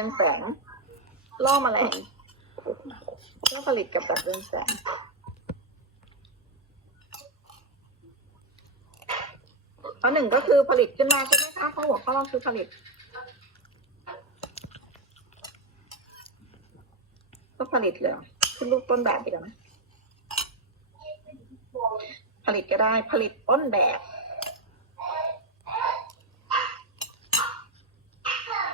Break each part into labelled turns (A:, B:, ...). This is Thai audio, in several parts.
A: รืองแสงล่อแมลงเพื่อผลิตกับดักเรืองแสง ข้อหนึ่งก็คือผลิตขึ้นมาใช่ไหมคะเพราะหัวข้อเราคือผลิต ก็ผลิตเลยขึ้นรูปต้นแบบไปก่อนนะผลิตก็ได้ผลิตต้นแบบ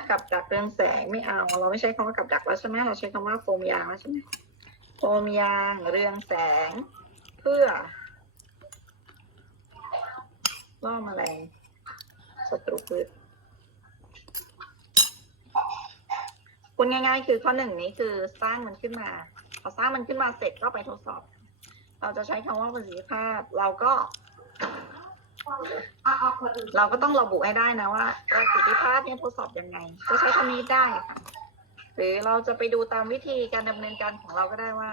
A: กับดักเรืองแสงไม่เอา เราไม่ใช้คำว่ากับดักแล้วใช่ไหมเราใช้คำว่าโฟมยางแล้วใช่ไหมโฟมยางเรืองแสง เพื่อล่อแมลงศัตรูพืชพูดง่ายๆ คือข้อหนึ่งนี้คือสร้างมันขึ้นมาพอสร้างมันขึ้นมาเสร็จก็ไปทดสอบ เราจะใช้คำว่าประสิทธิภาพ เราก็ เราก็ต้องระบุให้ได้นะว่าประสิทธิภาพเนี่ยทดสอบยังไง ก็ใช้คำนี้ได้ค่ะ หรือเราจะไปดูตามวิธีการดำเนินการของเราก็ได้ว่า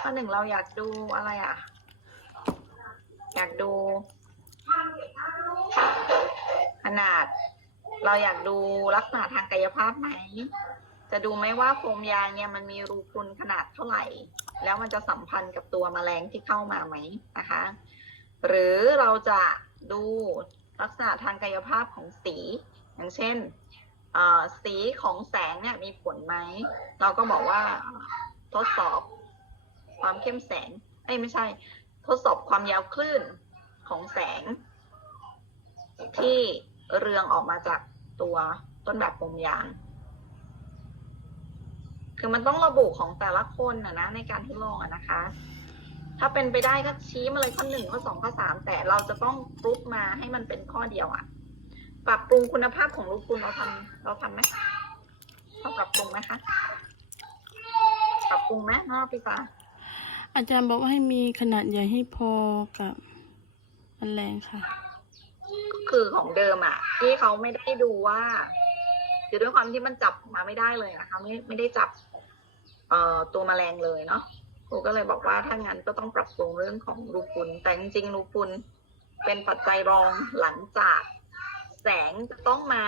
A: ข้อหนึ่งเราอยากดูอะไรอะ อยากดู ขนาด เราอยากดูลักษณะทางกายภาพไหม จะดูไหมว่าโฟมยางเนี่ยมันมีรูพุนขนาดเท่าไหร่ แล้วมันจะสัมพันธ์กับตัวแมลงที่เข้ามาไหมนะคะ หรือเราจะ ดูลักษณะทางกายภาพของสี อย่างเช่นสีของแสงเนี่ยมีผลไหม เราก็บอกว่าทดสอบความเข้มแสงเอ้ยไม่ใช่ ทดสอบความยาวคลื่นของแสง ที่เรืองออกมาจากตัวต้นแบบโฟมยาง คือมันต้องระบุของแต่ละคนนะนะในการทดลองนะคะ ถ้าเป็นไปได้ก็ชี้มาเลยข้อหนึ่งข้อสองข้อสามแต่เราจะต้องกรุ๊ปมาให้มันเป็นข้อเดียวอะปรับปรุงคุณภาพของลูกคุณเราทำเราทำไหมเราปรับปรุงไหมคะปรับปรุงไหมน้องพิซา
B: อาจารย์บอกว่าให้มีขนาดใหญ่ให้พอกับแมลงค่ะ
A: ก็คือของเดิมอะที่เขาไม่ได้ดูว่าคือด้วยความที่มันจับมาไม่ได้เลยนะคะไม่ไม่ได้จับ เอ่อตัวแมลงเลยเนาะ ครูก็เลยบอกว่าถ้างั้นก็ต้องปรับปรุงเรื่องของรูพุนแต่จริงๆรูพุนเป็นปัจจัยรองหลังจาก แสงจะต้องมา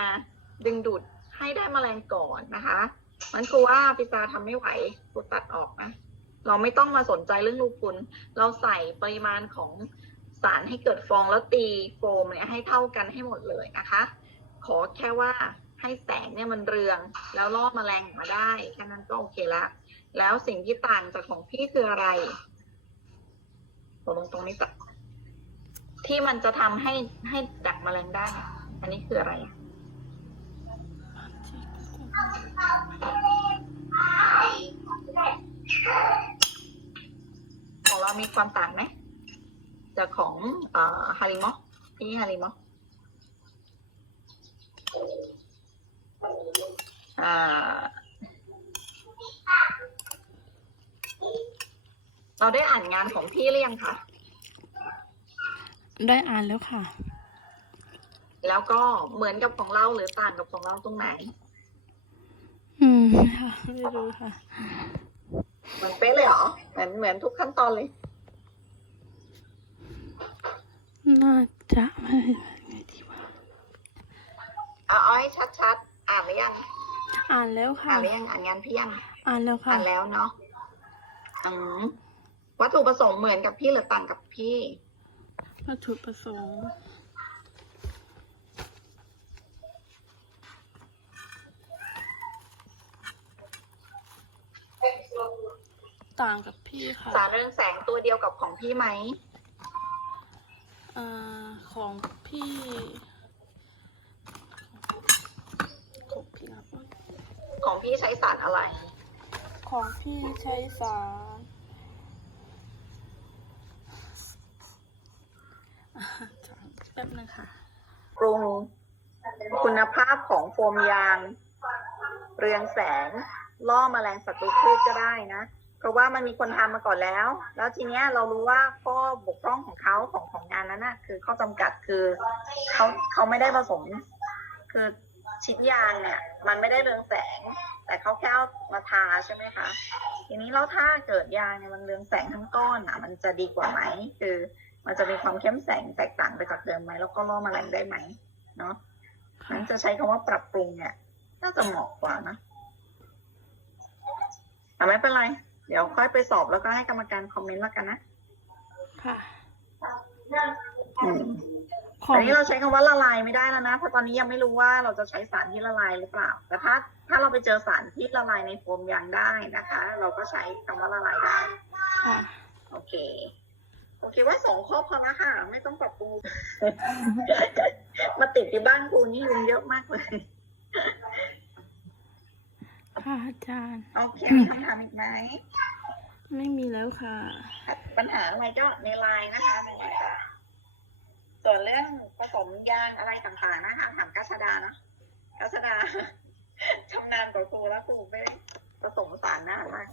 A: ดึงดูดให้ได้แมลงก่อนนะคะมันคือว่าพิซาทำไม่ไหวครูตัดออกนะเราไม่ต้องมาสนใจเรื่องรูพุนเราใส่ปริมาณของสารให้เกิดฟองแล้วตีโฟมเนี่ยให้เท่ากันให้หมดเลยนะคะ ขอแค่ว่าให้แสงเนี่ยมันเรืองแล้วล่อแมลงออกมาได้แค่นั้นก็โอเคละ แล้วสิ่งที่ต่างจากของพี่คืออะไรตกลงตรงนี้ตัดที่มันจะทำให้ให้ดักแมลงได้ อันนี้คืออะไรของเรามีความต่างไหมจากของเอ่อฮาริมอพี่ฮาริมออ่า เราได้อ่านงานของพี่หรือยังคะ
B: ได้อ่านแล้วค่ะ
A: แล้วก็เหมือนกับของเราหรือต่างกับของเราตรงไหน
B: อืมค่ะไม่รู้ค่ะ
A: เหมือนเป๊ะเลยเหรอ เหมือนเหมือนทุกขั้นตอนเลย
B: น่าจะไม่ไงดีวะ
A: เอาเอาให้ชัดๆ อ่านหรือยัง
B: อ่านแล้วค่ะ
A: อ่านหรือยัง อ่านงานพี่ยัง
B: อ่านแล้วค่ะ
A: อ่านแล้วเนาะอืม วัตถุประสงค์เหมือนกับพี่หรือต่างกับพี่
B: วัตถุประสงค์ ต่างกับพี่ค่ะ
A: สารเรืองแสงตัวเดียวกับของพี่ไหม
B: อ่าของพี่ ของพี่ครับ
A: ของพี่ใช้สารอะไร
B: ของพี่ใช้สารอ่าแป๊ บนึงค่ะ
A: ปรุงคุณภาพของโฟมยาง เรืองแสง ล่อแมลงศัตรูพืชก็ได้นะ เพราะว่ามันมีคนทำมาก่อนแล้ว แล้วทีเนี้ยเรารู้ว่าข้อบกพร่องของเขาของของงานนั้นน่ะ คือข้อจำกัดคือเขาเขาไม่ได้ผสม คือชิ้นยางเนี่ย มันไม่ได้เรืองแสง แต่เขาแค่มาทาใช่ไหมคะทีนี้แล้วถ้าเกิดยางเนี่ยมันเรืองแสงทั้งก้อนอะ มันจะดีกว่าไหมคือ มันจะมีความเข้มแสงแตกต่างไปจากเดิมไหมแล้วก็ล่อแมลงได้ไหมเนาะนั้นจะใช้คำว่าปรับปรุงเนี่ยน่าจะเหมาะกว่านะแต่ไม่เป็นไร เดี๋ยวค่อยไปสอบแล้วก็ให้กรรมการคอมเมนต์แล้วกันนะ
B: ค่ะ
A: อืม
B: ขอ
A: อันนี้เราใช้คำว่าละลายไม่ได้แล้วนะ เพราะตอนนี้ยังไม่รู้ว่าเราจะใช้สารที่ละลายหรือเปล่า แต่ถ้า ถ้าเราไปเจอสารที่ละลายในโฟมยางได้นะคะ เราก็ใช้คำว่าละลายได้
B: ค่ะ
A: โอเค โอเคว่าสองข้อพอแล้วค่ะ ไม่ต้องปรับปรุงมาติดที่บ้านครูนี่ยุงเยอะมากเลย
B: ค่ะอาจารย์
A: โอเค มีคำถามอีกไหม
B: ไม่มีแล้วค่ะ
A: ปัญหาอะไรก็ในไลน์นะคะในไลน์ได้ส่วนเรื่องผสมยางอะไรต่างๆนะคะถามกัชดาเนาะกัชดาชำนาญกว่าครูแล้วครูไม่ได้ผสมสารนานมาก